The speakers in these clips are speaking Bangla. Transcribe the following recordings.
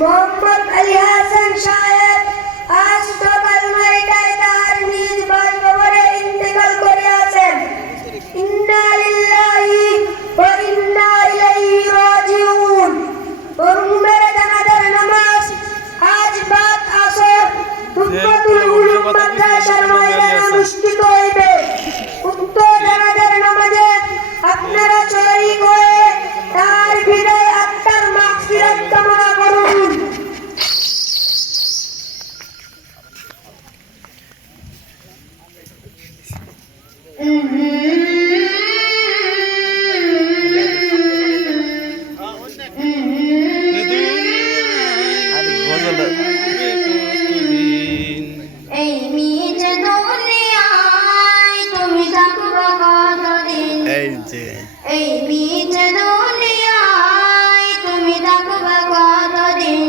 মোহাম্মদ আলী হাসান সাহেব আজ সকাল ৯টায় তার নিজ বাসভবনে ইন্তেকাল করিয়াছেন। ইন্না লিল্লাহি ওয়া ইন্না ইলাইহি রাজিউন। মরহুমের জানাজার নামাজ আজ বাদ আসর হুকমাতুল উলুম মাদ্রাসার ময়দানে অনুষ্ঠিত হইবে। উক্ত জানাজার নামাজে আপনারা শরীক হয়ে তার বিদায় আত্মার মাগফিরাত কামনা করুন। এই মিছে দুনিয়ায় তুমি থাকবা কতদিন, এই মিছে দুনিয়ায় তুমি থাকবা কতদিন।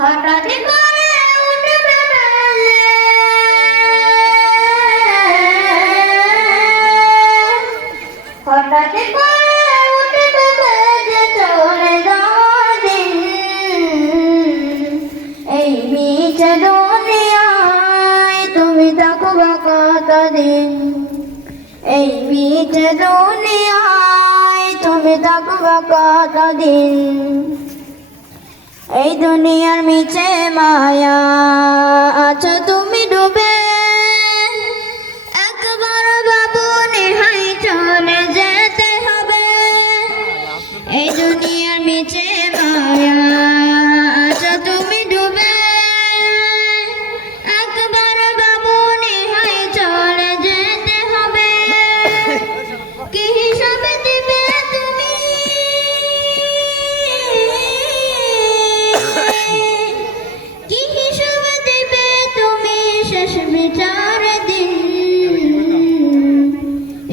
হঠাৎ করে উঠবে বেজে, হঠাৎ করে উঠবে বেজে চলে যাওয়ার দিন। এই মিছে দুনিয়ায় তুমি থাকবা কতদিন, এই মিছে দুনিয়ায় তুমি থাকবা কতদিন। এই দুনিয়ার মিছে মায়া আছো তুমি ডুবে, একবার বাবু নেহাই চলে যেতে হবে। এই দুনিয়ার মিছে মায়া আছো তুমি ডুবে, একবার বাবু নেহাই চলে যেতে হবে। কি হিসাবে দিবে তুমি, কি হিসাবে দিবে তুমি শেষ বিচার দিন।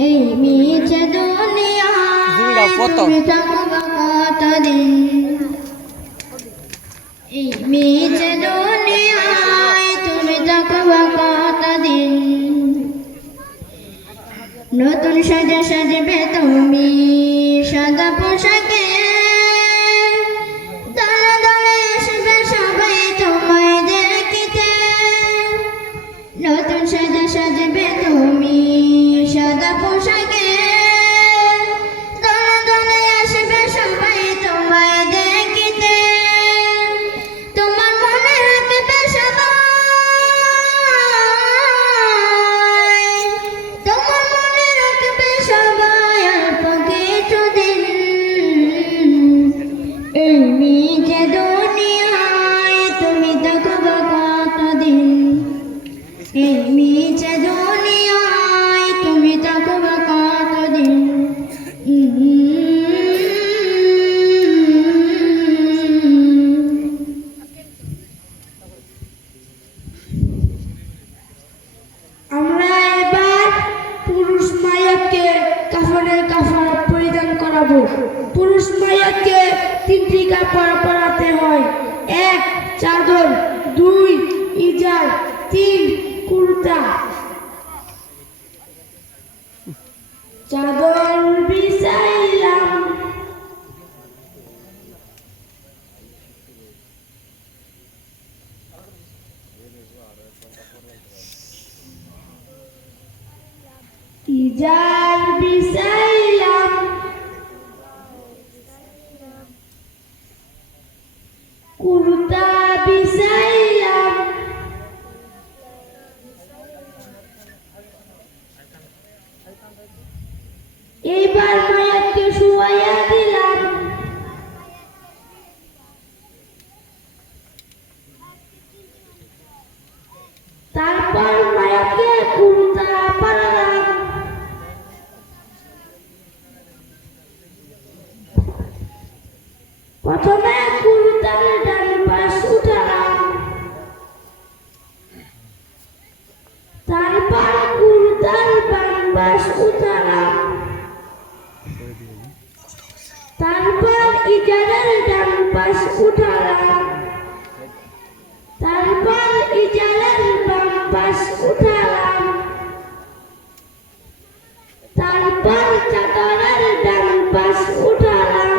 এই মিছে দুনিয়ায় তুমি থাকবা কতদিন, এই মিছে দুনিয়ায় তুমি থাকবা কতদিন। নতুন সাজে সাজবে তুমি সাদা পোশাকে, দলে দলে আসবে সবাই তোমায় দেখিতে। নতুন সাজে সাজবে তুমি সাদা পোশাকে, দলে দলে আসবে সবাই তোমায় দেখিতে। তোমার মনে রাখবে সবাই, তোমার মনে রাখবে সবাই অল্প কিছুদিন। এই মিছে দুনিয়ায় তুমি থাকবা কতদিন, এই মিছে দুনিয়ায় তুমি থাকবা কতদিন। আমরা এবার পুরুষ মাইয়াকে কাফনের কাফন পরিধান করাবো। পুরুষ মাইয়াকে 3টি কাপড় পরাতে হয়। 1 চাদর, 2 ইজার, 3 কুর্তা। চাদর বিছাইলাম, ইজার বিছাইলাম, কুর্তা বিছাইলাম, এবার মায়াকে শুয়াইয়া দিলাম। তারপর মায়াকে কুর্তা পরালাম। প্রথমে কুর্তার ডান পাশ উঠালাম, তারপর কুর্তার বাম পাশ উঠালাম, তারপর ইজারের ডান পাশ উঠালাম, তারপর ইজারের বাম পাশ উঠালাম, তারপর চাদরের ডান পাশ উঠালাম,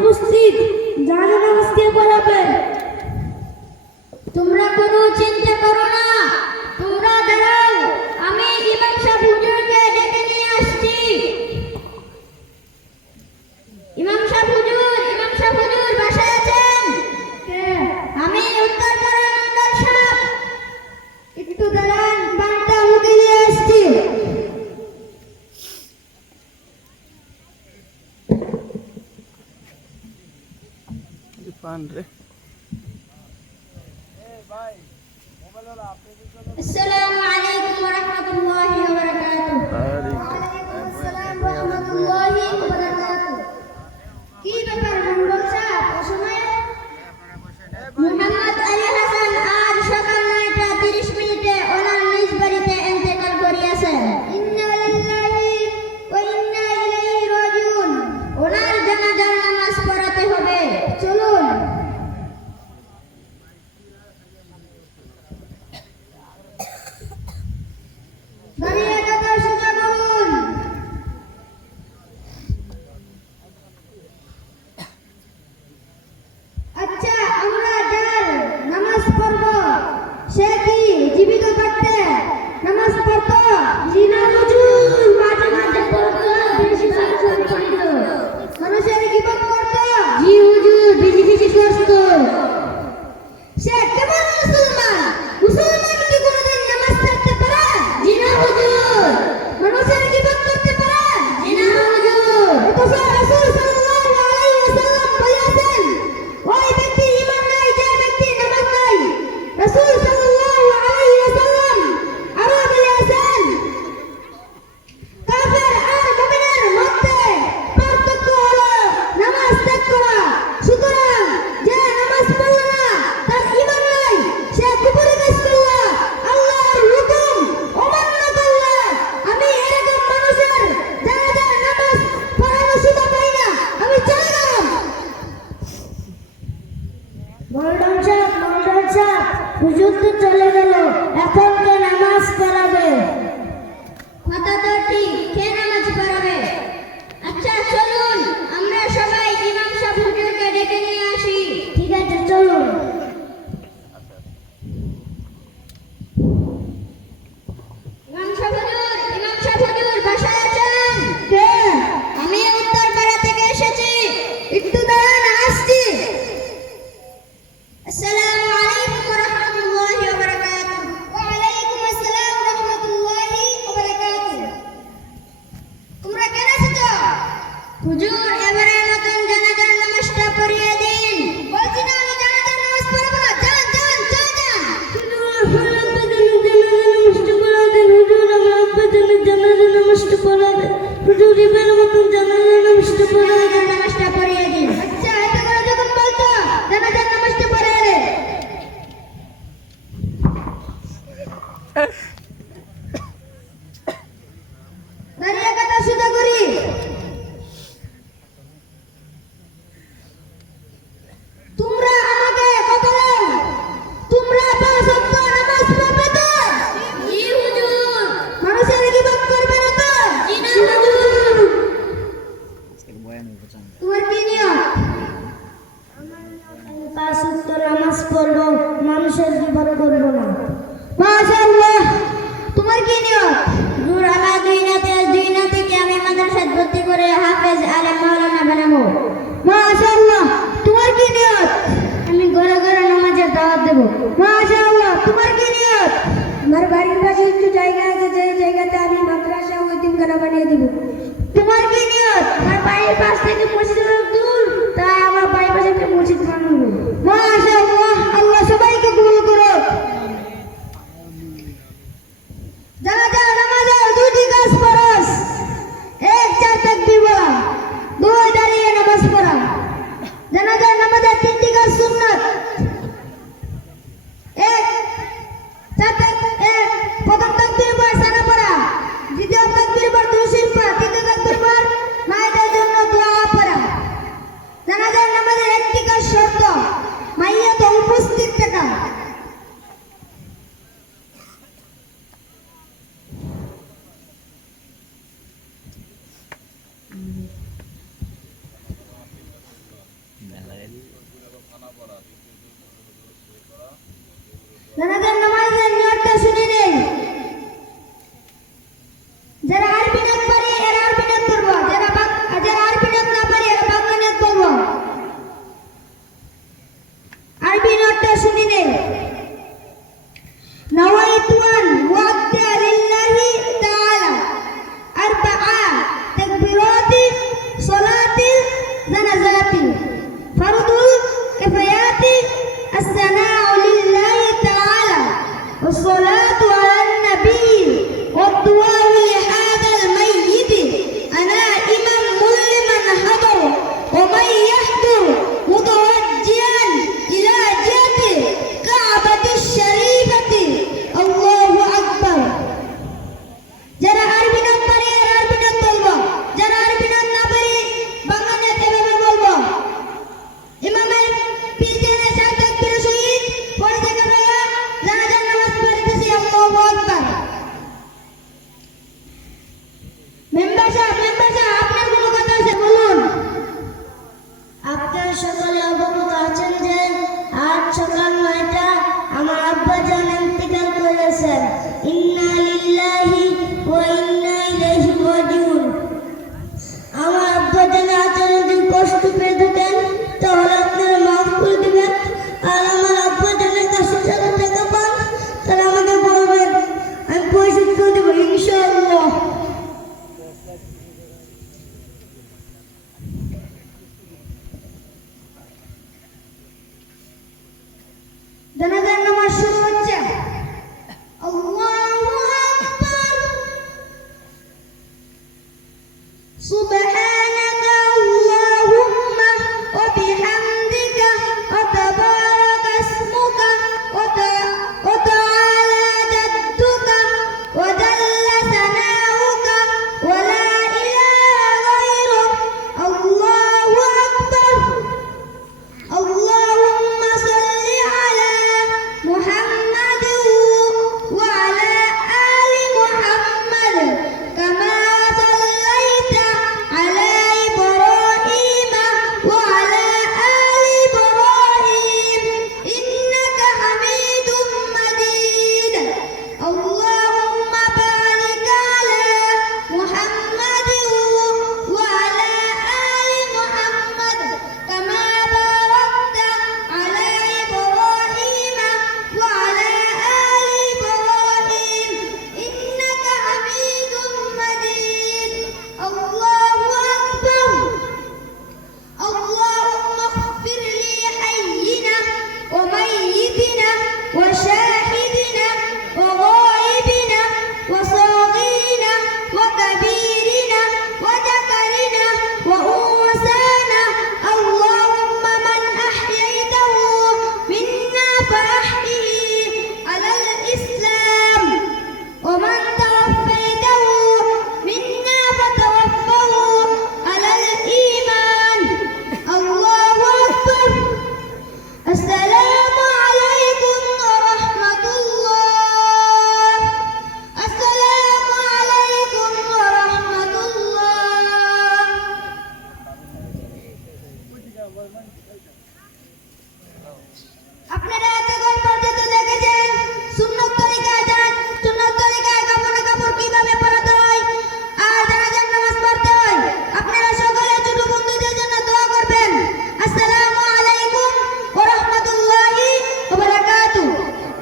উপস্থিত, জানা নামাজ কে পড়াবে? তোমরা কোনো চিন্তা করো না, তোমরা দাঁড়াও, আমি ইমাম সাহেব হুজুরকে ডেকে নিয়ে আসছি। ইমাম সাহেব হুজুর বাসায় আছেন? আমি উত্তরপাড়া মন্ডল সাহেব। একটু দাঁড়ান, পানটা মুখে দিয়ে আসছি। আসসালামু আলাইকুম ওয়া রাহমাতুল্লাহি ওয়া বারাকাতুহু। আসসালাম ওয়া রাহমাতুল্লাহি ওয়া বারাকাতুহু। কি ব্যাপার মন্ডল সাহেব, অসময়ে? মুহাম্মদ আলী হাসান আজ সকাল 9:30 ওনার নিজ বাড়িতে ইন্তেকাল করিয়াছেন। ইন্না লিল্লাহি ওয়া ইন্না ইলাইহি রাজিউন। ওনার জানাজার নামাজ পড়াতে হবে, চলুন। দাঁড়িয়ে কাতার সোজা করুন। আচ্ছা, আমরা যার নামাজ পড়ব সে কি জীবিত থাকতে নামাজ পড়তো? জি না হুজুর, মাঝে মাঝে পড়তো, বেশিরভাগ সময় পড়তো। মানুষের গীবত করতো? জি হুজুর, বেশি বেশি করতো। সে কেমন মুসলমান? মুসলমান কি কোনোদিন নামাজ পড়তে পারে? জি না হুজুর, মানুষের গীবত করতে পারে? জি না হুজুর। অথচ রাসূল সাল্লাল্লাহু আলাইহি ওয়াসাল্লাম বলেছেন, ওই ব্যক্তির ঈমান নাই যে ব্যক্তির নামাজ নাই। রাসূল সাল্লাল্লাহু আলাইহি ওয়াসাল্লাম আরো বলেছেন, কাফের আর মুমিনের মধ্যে পার্থক্য হলো নামাজ ত্যাগ করা। সুতরাং যে নামাজ পড়ল না, তার ঈমান নাই, সে কুফরি কাজ করল, আল্লাহর হুকুম অমান্য করল। আমি এরকম মানুষের জানাজার নামাজ পড়ানো সুযোগ পাই না, আমি চলে গেলাম। মন্ডল সাহেব, হুজুর তো চলে গেল, এখন কে নামাজ পড়াবে? কথা তো ঠিক, কে নামাজ পড়াবে? আচ্ছা চলুন, আমরা সবাই ইমাম সাহেব হুজুরকে ডেকে নিয়ে আসি। ঠিক আছে, চলুন। ইমাম সাহেব হুজুর বাসায় আছেন? কে? আমি উত্তরপাড়া থেকে এসেছি, একটু দাঁড়ান, আসছি। আসসালামু আলাইকুম ওয়া রাহমাতুল্লাহি ওয়া বারাকাতুহু। ওয়া আলাইকুম আসসালাম ওয়া রাহমাতুল্লাহি ওয়া বারাকাতুহু। তোমরা কেন এসেছো? হুজুর, এবারের মতন জানাজার নামাজটা পড়িয়ে দিন। বলছি না আমি জানাজার নামাজ পড়াবো না, যান যান চলে যান। জানাজার নামাজটা পড়িয়ে দিন। আচ্ছা, এত করে যখন বলছো, জানাজার নামাজটা পড়িয়ে দে। দাঁড়িয়ে কথা সোজা করি। তোমরা আমাকে কথা দাও, তোমরা 5 ওয়াক্ত নামাজ পড়বে তো? জি হুজুর। মানুষের গীবত করবে না তো? জি না হুজুর। তোমার কি নিয়ত? 5 ওয়াক্ত নামাজ পড়বো, মানুষের জীবন করবো না। মাশাআল্লাহ, তোমার কি নিয়ত? হুজুর, আমার দুই নাতিকে আমি মাদ্রাসায় ভর্তি করে হাফেজ আলেম মাওলানা বানাবো। মাশাআল্লাহ, তোমার কি নিয়ত? আমি ঘরে ঘরে নামাজের দাওয়াত দেবো। মাশাআল্লাহ, তোমার কি নিয়ত? আমার বাড়ির পাশে একটু জায়গা আছে, যে জায়গাতে আমি মাদ্রাসা ও ইতিমখানা বানিয়ে দিব। তোমার কি নিয়ত? আমার বাড়ির পাশ থেকে মসজিদ অনেক দূর, তাই আমার বাড়ির পাশে একটা মসজিদ বানাবো। মাশাআল্লাহ, আল্লাহ সবাইকে কবুল করো। জানাজার নামাজের নিয়তটা শুনে নেই। যারা আরবি নিয়ত পারে এরা আরবি নিয়ত করবো, যারা আরবি নিয়ত না পারে এরা বাংলা নিয়ত করবো। আরবি নিয়তটা শুনে নেই। نويت أن أؤدي لله تعالى 4 تكبيرات صلاة الجنازة فرض الكفايات الثناء لله تعالى والصلاة على النبي والدعاء لهذا الميت نائما مظلما حضر ومن يحضر متوجها إلى جهة الكعبة الشريفة الله أكبر। যারা আরবি নাম পারে এরা আরবি নাম বলবো, যারা আরবি নাম না পারে বাংলা নিয়ত এভাবে বলবো। ইমামের পিছনে 4 তাকবীর সহিত পড়ে থেকে আমরা জানাজার নামাজ পড়তেছি আল্লাহু আকবার। মেম্বার সাহেব আপনার কোনো কথা আছে বলুন। আপনার সকলে অবগত আছেন যে আজ সকাল 9টা আমার আব্বা জান ইন্তেকাল করেছেন। ইন্না লিল্লাহি ওয়া ইন্না ইলাইহি রাজিউন। আমার আব্বা জান আচার যদি কষ্ট পেয়ে থাকেন তাহলে আপনারা মাফ করে দেবেন। আর আমার আব্বা জানের কাছে যারা টাকা পান তারা আমাকে বলবেন, আমি পরিশোধ করে দেবো ইনশাআল্লাহ। জানাজা